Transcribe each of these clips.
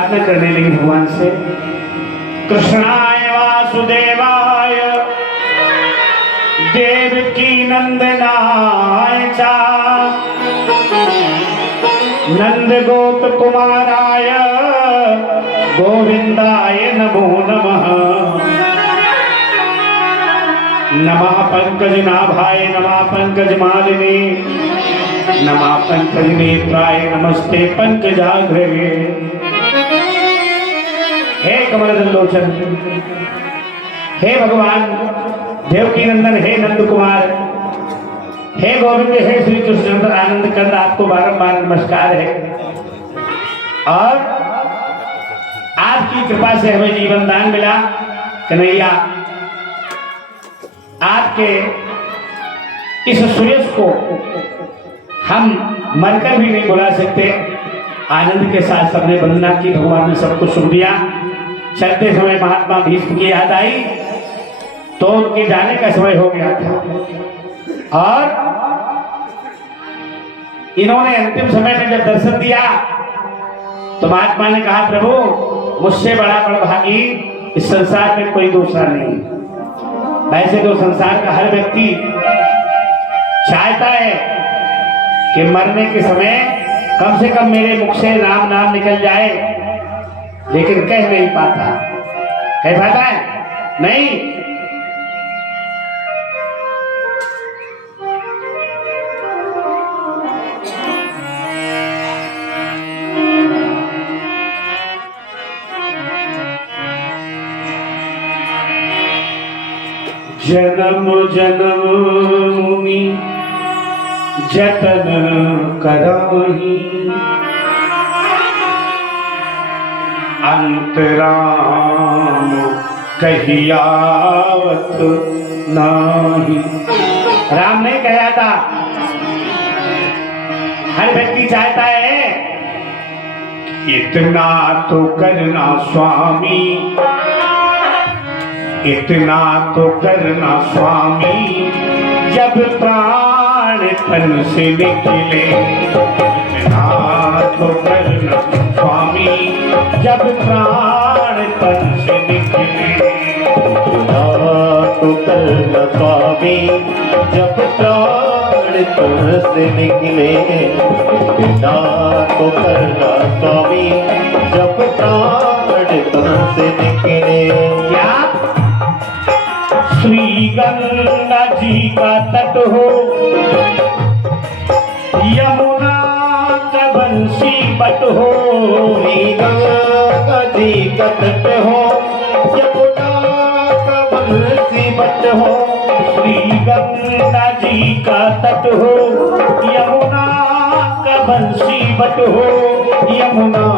प्रार्थना करने लगी भगवान से। कृष्णाय वासुदेवाय देवकी नंदनाय चा नंद गोप कुमाराय गोविंदाय नमो नमः। नमः पंकजनाभाय नमः पंकजमालिने नमः पंकजनेत्राय नमस्ते पंकजाग्रवे। हे कमलदल लोचन, हे भगवान देवकी नंदन, हे नंद कुमार, हे गोविंद, हे श्री कृष्ण आनंद कंद, आपको बारंबार नमस्कार है। और आपकी कृपा से हमें जीवन दान मिला। कन्हैया, आपके इस सुयश को हम मरकर भी नहीं बुला सकते। आनंद के साथ सबने वंदना की, भगवान ने सबको सुन दिया। चलते समय महात्मा भीष्म की याद आई तो उनके जाने का समय हो गया था। और इन्होंने अंतिम समय में जब दर्शन दिया तो महात्मा ने कहा, प्रभु मुझसे बड़ा बड़भागी इस संसार में कोई दूसरा नहीं। वैसे तो संसार का हर व्यक्ति चाहता है कि मरने के समय कम से कम मेरे मुख से राम नाम निकल जाए, लेकिन कह नहीं पाता। कह पाता है? नहीं। जन्म जन्म मुनि जतन करहि अंतराम कहियावत नाही। राम ने कहा था, हर व्यक्ति चाहता है इतना तो करना स्वामी, इतना तो करना स्वामी, जब प्राण तन से निकले। इतना तो करना स्वामी, जब प्राण तन से निकले। इतना तो करना स्वामी, जब प्राण तन से निकले। इतना तो करना स्वामी, जब प्राण तन से निकले। क्या श्री गंगा जी का तट हो, यमुना का बंसी बट हो। श्री गंगा जी का तट हो, यमुना का बंसी बट हो। श्री गंगा जी का तट हो, यमुना का बंसी बट हो। यमुना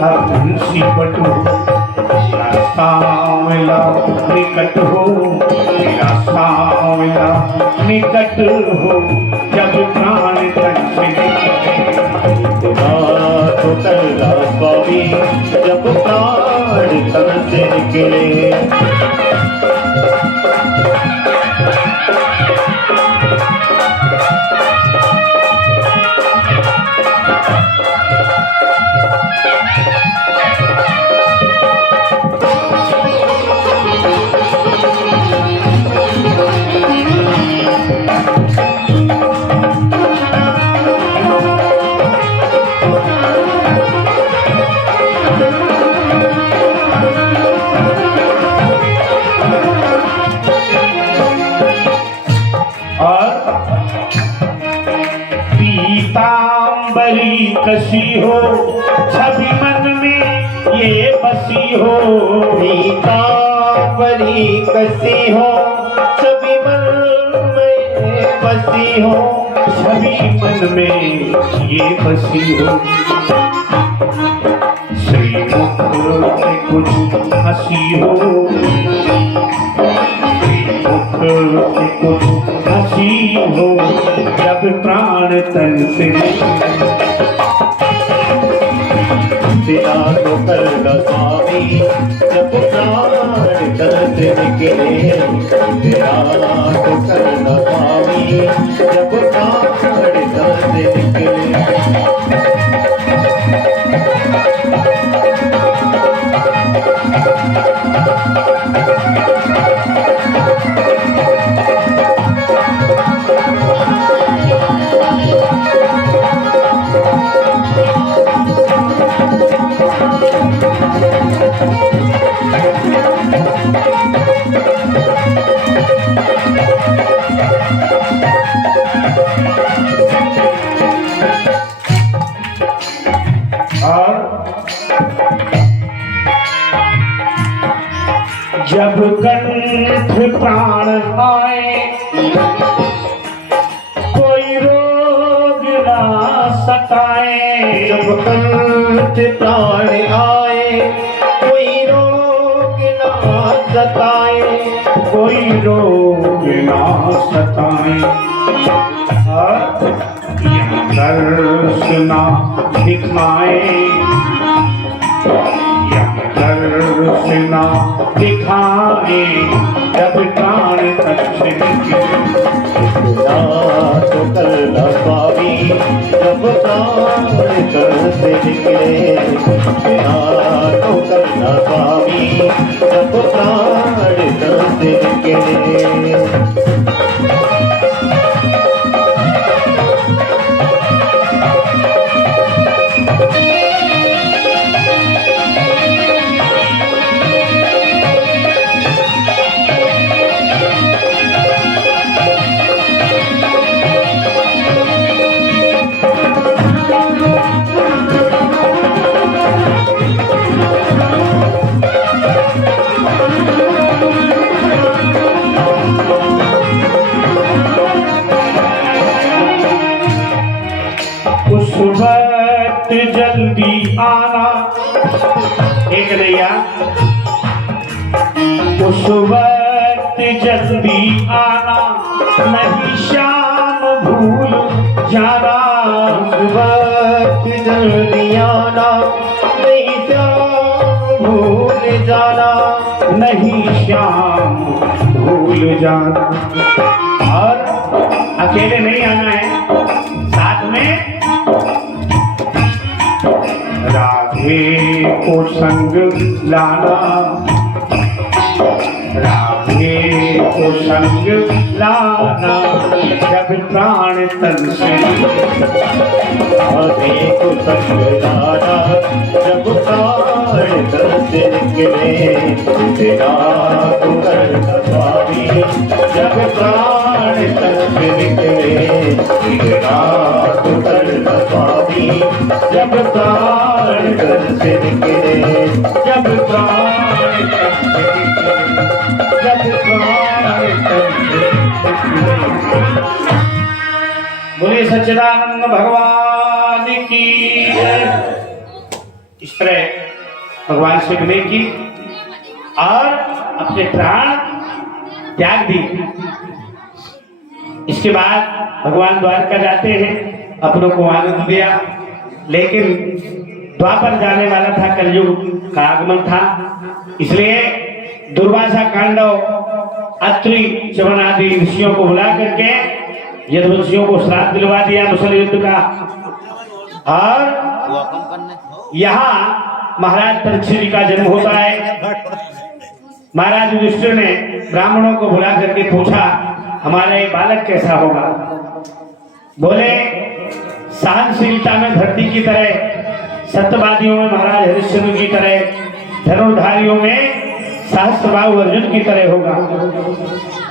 का बंसी बट हो। सांवला निकट हो, मेरा सांवला निकट हो, जब प्राण तन से निकले। इतना तो करना स्वामी, जब प्राण तन से निकले। पीतांबरी कसी हो, छवि मन में ये बसी हो। पीतांबरी कसी हो, छवि मन में बसी हो। छवि मन में ये बसी हो। श्रीमुख से कुछ हंसी हो, श्रीमुख से कुछ हंसी हो, जब प्राण तन से इतना तो करना स्वामी, जब प्राण तन से निकले। इतना तो करना स्वामी, जब प्राण तन से निकले। जब कंठ प्राण आए कोई रोग ना सताए। जब कंठ प्राण आए कोई रोग ना सताए। कोई रोग ना सताए। दर्शना दिखाए दर्शना दिखाए जब प्राण तो कर न पावी जब प्राण कर से निकले। तो कर न पावी जब प्राण कर से निकले। उस वक्त जल्दी आना एक नैया। उस वक्त जल्दी आना नहीं शाम भूल जाना। उस वक्त जल्दी आना नहीं शाम भूल जाना। नहीं शाम भूल जाना। और अकेले नहीं आना है, साथ में राधे को संग लाना। राधे को संग लाना जब प्राण तन से। राधे को संग लाना जब प्राण तन से निकले। तेरा तो कर न पावी जब प्राण तन से निकले। तेरा तो कर न पावी जब प्राण तन से निकले। जब प्राण तन से निकले। जब प्राण तन से निकले। बोले सच्चिदानंद भगवान की जय। इस तरह भगवान से विनय की और अपने प्राण त्याग दी। इसके बाद भगवान द्वारका जाते हैं, अपनों को आनंद दिया। लेकिन द्वापर जाने वाला था, कलयुग का आगमन था, इसलिए दुर्वासा कांडव अत्रि च्यवन आदि ऋषियों को बुला करके यदुवंशियों को श्राप दिलवा दिया मुसल युद्ध का। और यहाँ महाराज परीक्षित जी का जन्म होता है। महाराज युधिष्ठिर ने ब्राह्मणों को बुला करके पूछा हमारा ये बालक कैसा होगा। बोले सहनशीलता में धरती की तरह, सत्यवादियों में महाराज हरिश्चंद्र की तरह, धनुर्धारियों में सहस्त्रबाहु अर्जुन की तरह होगा।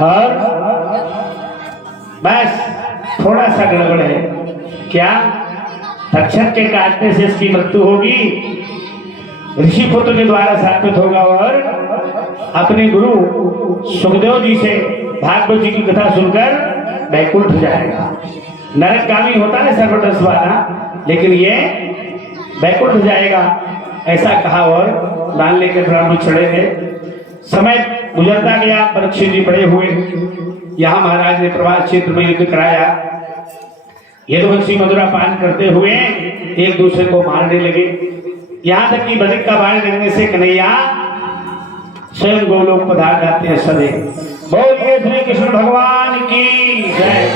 और बस थोड़ा सा गड़बड़ है। क्या? तक्षक के काटने से इसकी मृत्यु होगी, ऋषि पुत्र के द्वारा स्थापित होगा और अपने गुरु सुखदेव जी से भागवत जी की कथा सुनकर वैकुंठ जाएगा। नरकगामी होता है सर्वटस वाला, लेकिन ये वैकुंठ जाएगा, ऐसा कहा और दान लेकर ब्राह्मण चढ़े गए। समय गुजरता गया, परीक्षित जी बड़े हुए। यहाँ महाराज ने प्रवास क्षेत्र में युद्ध कराया। यदुवंशी मधुरा पान करते हुए एक दूसरे को मारने लगे। यहाँ तक कि बधिक का बाण लगने से कन्हैया स्वयं गोलोक पधार जाते हैं सदैव। बोलिए श्री कृष्ण भगवान की जय।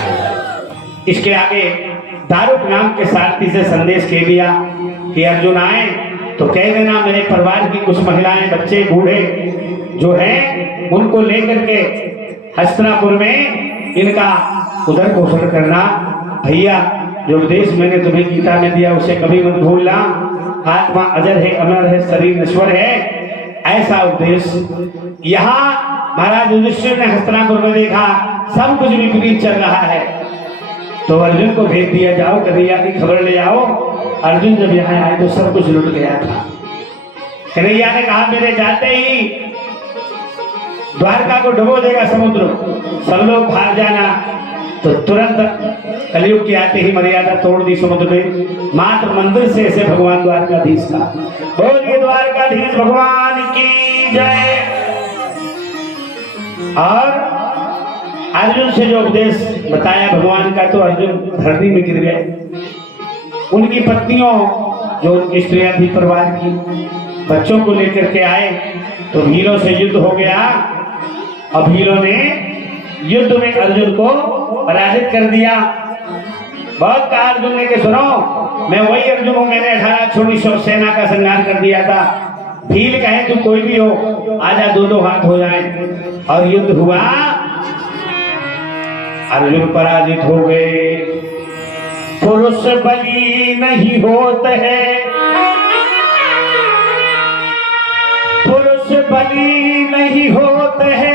इसके आगे दारुक नाम के सारथी से संदेश कह दिया कि अर्जुन आए तो कह देना मेरे परिवार की कुछ महिलाएं, बच्चे, बूढ़े जो हैं उनको लेकर के हस्तिनापुर में इनका उधर पोषण करना। भैया जो उपदेश मैंने तुम्हें गीता में दिया उसे कभी मत भूलना। आत्मा अजर है, अमर है, शरीर नश्वर है, ऐसा उपदेश। यहाँ महाराज युधिष्ठिर ने हस्तिनापुर में देखा सब कुछ विपरीत चल रहा है, तो अर्जुन को भेज दिया, जाओ कन्हैया की खबर ले आओ। अर्जुन जब यहाँ आए तो सब कुछ लुट गया था। कन्हैया ने कहा मेरे जाते ही द्वारका को डुबो देगा समुद्र, सब लोग भाग जाना। तो तुरंत कलयुग के आते ही मर्यादा तोड़ दी समुद्र में, मात्र मंदिर से ऐसे भगवान द्वारकाधीश का। बोलिए द्वारकाधीश भगवान की जय। और अर्जुन से जो उपदेश बताया भगवान का, तो अर्जुन धरती में गिर गए। उनकी पत्नियों जो उनकी स्त्रियां थी परिवार की, बच्चों को लेकर के आए तो भीलों से युद्ध हो गया। और भीलों ने युद्ध में अर्जुन को पराजित कर दिया। बहुत कहा अर्जुन ने कि सुनो, मैं वही अर्जुन हूं, मैंने 18 छोड़ी सेना का संहार कर दिया था। भील कहे तू कोई भी हो, आजा, दो हाथ हो जाए। और युद्ध हुआ, अर्जुन पराजित हो गए। पुरुष बली नहीं होते हैं, पुरुष बली नहीं होते हैं,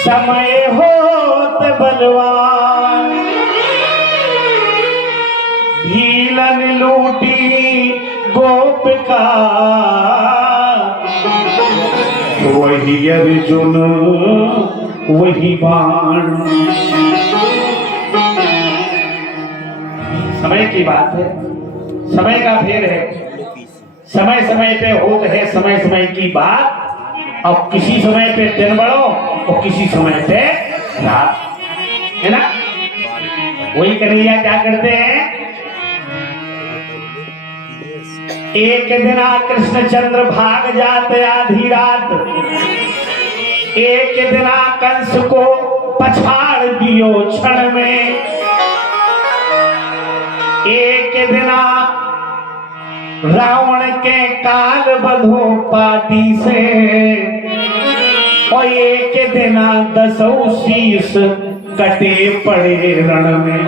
समय होत बलवान। भीलन लूटी गोपिका, वही अर्जुन वही बाण। समय की बात है, समय का फेर है, समय समय पे होता है समय समय की बात। और किसी समय पे दिन बढ़ो और किसी समय पे रात, है ना। वही कन्हैया क्या करते हैं, एक दिन कृष्णचंद्र भाग जाते आधी रात, एक दिन कंस को पछाड़ दियो क्षण में, एक दिन रावण के काल बधो पाती से, और एक दिन 10 शीश कटे पड़े रण में।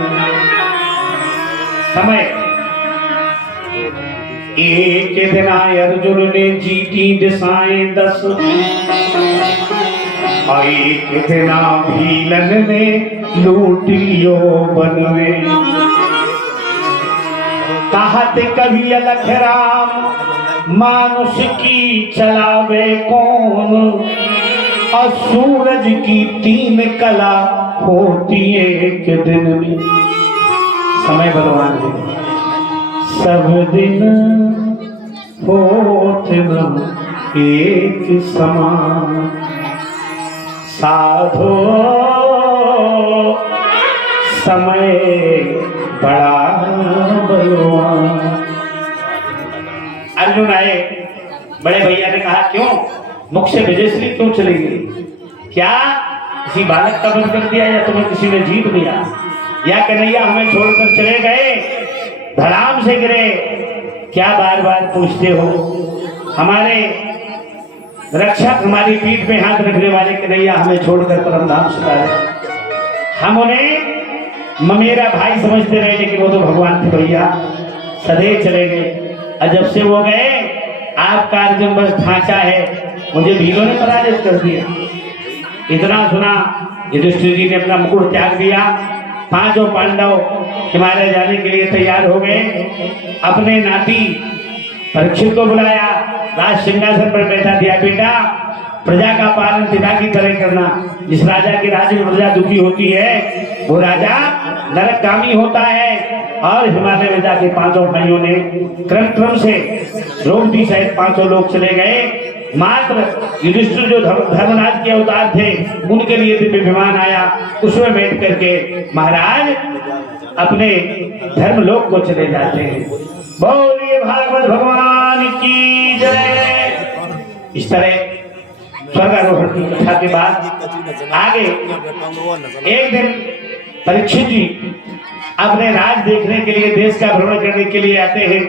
समय एक दिन अर्जुन ने जीती दिशाएं 10, और एक दिन भीलन ने लूट लियो वन में। कहते कभी अलख राम मानुष की चलावे कौन, और सूरज की 3 कला होती एक दिन में। समय बलवान है, सब दिन होत न एक समान, साधो समय बड़ा बलवान। अर्जुन आए, बड़े भैया ने कहा क्यों मुख से विजयश्री क्यों चली गई? क्या किसी बालक का वध कर दिया, या तुम्हें किसी ने जीत लिया, या कन्हैया हमें छोड़कर चले गए, धड़ाम से गिरे? क्या बार बार पूछते हो? हमारे रक्षक, हमारी पीठ पे हाथ रखने वाले कन्हैया हमें छोड़कर परमधाम सुधारे। हम उन्हें मेरा भाई समझते रहे, लेकिन वो तो भगवान थे भैया, सदैव चले गए। और जब से वो गए, आपका अर्जुन बस ढांचा है, मुझे भीलों ने पराजित कर दिया। इतना सुना, युधिष्ठिर जी ने अपना मुकुट त्याग दिया। 5 पांडव हिमालय जाने के लिए तैयार हो गए। अपने नाती परीक्षित को बुलाया, राज सिंहासन पर बैठा दिया, बेटा प्रजा का पालन पिता की तरह करना। जिस राजा के राज्य में प्रजा दुखी होती है वो राजा नरकगामी होता है। और हिमालय में जाके 5 भाइयों ने क्रम से द्रौपदी सहित 5 लोग चले गए। मात्र युधिष्ठिर जो धर्मराज के अवतार थे, उनके लिए दिव्य विमान आया, उसमें बैठ करके महाराज अपने धर्मलोक को चले जाते हैं। बोलिए भागवत भगवान की जय। इस तरह स्वर्गारोहण की कथा के बाद आगे एक दिन परीक्षित जी अपने राज देखने के लिए, देश का भ्रमण करने के लिए आते हैं।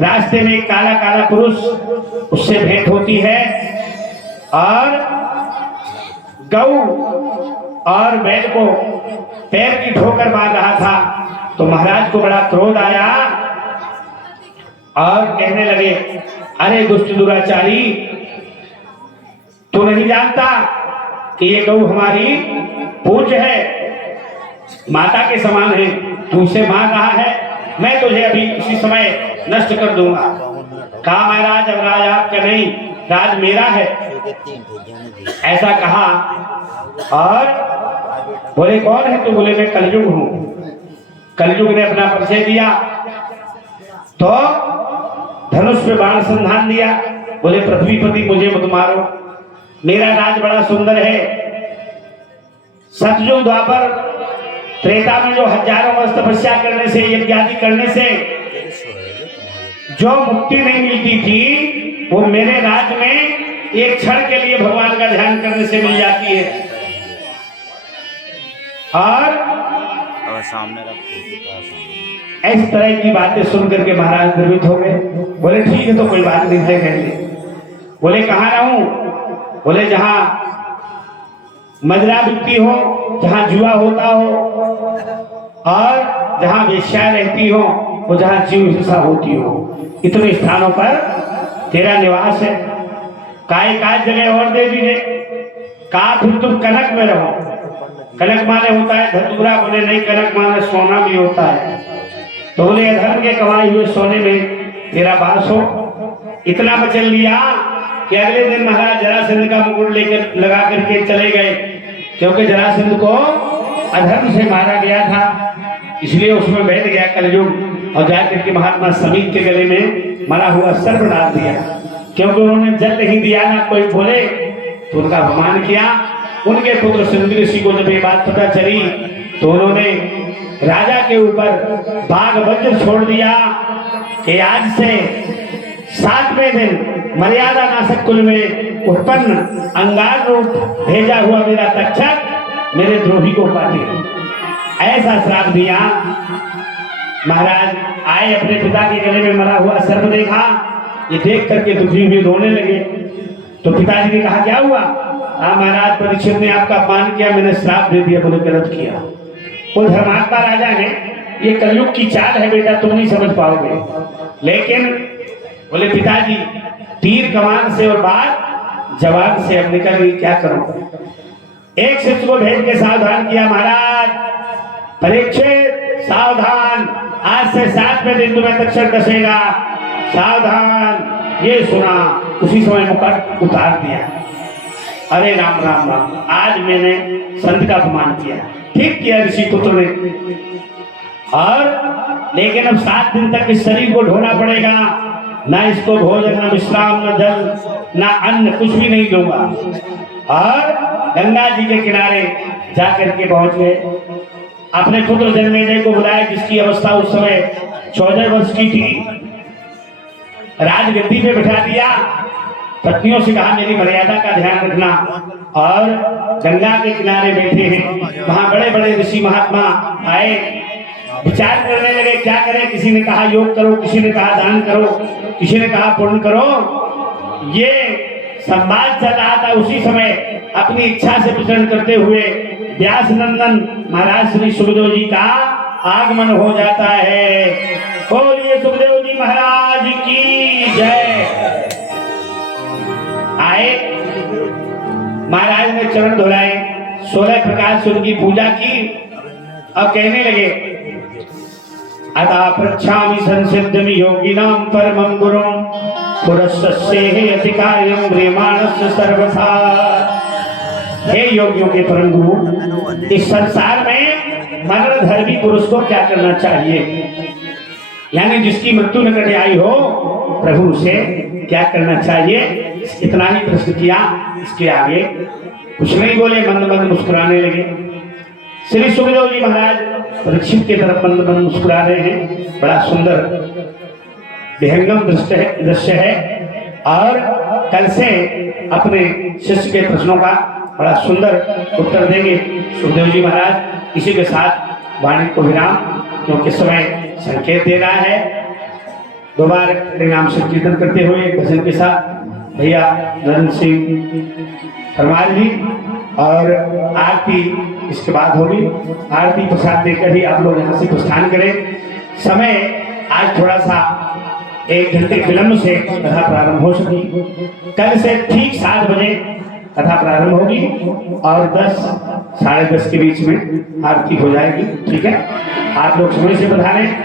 रास्ते में एक काला काला पुरुष, उससे भेंट होती है और गऊ और बैल को पैर की ठोकर मार रहा था। तो महाराज को बड़ा क्रोध आया और कहने लगे, अरे दुष्ट दुराचारी, तू नहीं जानता कि ये गऊ हमारी पूज्य है, माता के समान है, तू उसे मार रहा है। मैं तुझे अभी इसी समय नष्ट कर दूंगा। कहा महाराज अब राज आपका नहीं, राज मेरा है। ऐसा कहा और बोले कौन है तो बोले मैं कलयुग हूं। कलयुग ने अपना परिचय दिया तो धनुष पे बाण संधान दिया। बोले पृथ्वीपति मुझे मत मारो, मेरा राज बड़ा सुंदर है। सतयुग द्वापर त्रेता में जो हजारों वर्ष तपस्या करने से, यज्ञ आदि करने से जो मुक्ति नहीं मिलती थी वो मेरे राज में एक क्षण के लिए भगवान का ध्यान करने से मिल जाती है। और सामने इस तरह की बातें सुनकर के महाराज द्रवित हो गए। बोले ठीक है तो कोई बात नहीं है कहते। बोले कहाँ रहूं? बोले जहां मदिरा बिकती हो, जहां जुआ होता हो और जहां वेश्या रहती हो, वो जहां जीव हिंसा होती हो, इतने स्थानों पर तेरा निवास है। काय जगह और दे दीजिए। कहा फिर तुम कनक में रहो। कनक माने होता है धतूरा। बोले नहीं, कनक माने सोना भी होता है। तो बोले धर्म के कमाए हुए सोने में तेरा वास हो। इतना बचन लिया कि अगले दिन महाराज जरासंध का मुकुट लेकर लगा करके चले गए, क्योंकि जरासंध को अधर्म से मारा गया था, इसलिए उसमें बैठ गया कलयुग और जाकर के महात्मा समीप के गले में मरा हुआ सर्प डाल दिया। क्योंकि उन्होंने जल नहीं दिया ना कोई बोले तो उनका अपमान किया। उनके पुत्र सुंदर ऋषि को जब ये बात पता चली तो उन्होंने राजा के ऊपर बाघ वज्र छोड़ दिया कि आज से 7वें दिन मर्यादा नाशक कुल में उत्पन्न अंगार रूप भेजा हुआ मेरा तक्षक मेरे द्रोही को काटे। ऐसा श्राप दिया। महाराज आए, अपने पिता के गले में मरा हुआ सर्प देखा। ये देख करके दुखी हुए रोने लगे। तो पिताजी ने कहा क्या हुआ? महाराज परीक्षित ने आपका अपमान किया, मैंने श्राप दे दिया। बोले गलत किया। वो धर्मात्मा राजा है, ये कलयुग की चाल है बेटा, तुम नहीं समझ पाओगे। लेकिन बोले पिताजी तीर कमान से और बात जवान से अब निकल गई, क्या करूं? एक शिष्य को भेज के सावधान किया, महाराज परीक्षित सावधान, आज से 7वें दिन तुम्हें तक्षक कसेगा, सावधान। ये सुना, उसी समय मुकुट उतार दिया। अरे राम राम राम, आज मैंने संत का अपमान किया। ठीक किया ऋषि पुत्र ने। और लेकिन अब 7 दिन तक इस शरीर को ढोना पड़ेगा। ना इसको भोजन, न विश्राम, न जल, न अन्न, कुछ भी नहीं दूंगा। और गंगा जी के किनारे जाकर के पहुंच गए। अपने पुत्र जन्मेजय को बुलाया, जिसकी अवस्था उस समय 14 वर्ष की थी। राजगद्दी पे बिठा दिया। पत्नियों से कहा मेरी मर्यादा का ध्यान रखना। और गंगा के किनारे बैठे हैं। वहां बड़े बड़े ऋषि महात्मा आए, विचार करने लगे क्या करें। किसी ने कहा योग करो, किसी ने कहा दान करो, किसी ने कहा पुण्य करो। ये संवाद चल रहा था। उसी समय अपनी इच्छा से विचरण करते हुए व्यास नंदन महाराज श्री सुखदेव जी का आगमन हो जाता है। बोलिए सुखदेव जी महाराज की जय। आए, महाराज ने चरण धुलाए, 16 प्रकार से उनकी पूजा की और कहने लगे अतः पृच्छामि संसिद्धिं योगिनां परमं गुरुं पुरस्सस्येह अधिकार्यं ब्रह्माणस्य सर्वथा। हे योगियों के परम गुरु, इस संसार में मनोधर्मी पुरुष को क्या करना चाहिए? यानी जिसकी मृत्यु निकट आई हो, प्रभु से क्या करना चाहिए? इतना ही प्रश्न किया। इसके आगे कुछ नहीं बोले, मंद मंद मुस्कुराने लगे। श्री सुखदेव जी महाराज परीक्षित की तरफ मंद मंद मुस्कुरा रहे हैं। बड़ा सुंदर विहंगम दृश्य है। और कल से अपने शिष्य के प्रश्नों का बड़ा सुंदर उत्तर देंगे सुखदेव जी महाराज। इसी के साथ वाणी को विराम, क्योंकि समय संकेत दे रहा है। 2 बार नाम से कीर्तन करते हुए भजन के साथ भैया नरेंद्र सिंह परमार जी और आरती इसके बाद होगी। आरती प्रसाद देकर ही आप लोग यहाँ से प्रस्थान करें। समय आज थोड़ा सा 1 घंटे विलंब से कथा प्रारंभ हो सकी। कल से ठीक 7 बजे कथा प्रारंभ होगी और 10 साढ़े 10 के बीच में आरती हो जाएगी। ठीक है, आप लोग समय से बधाएं।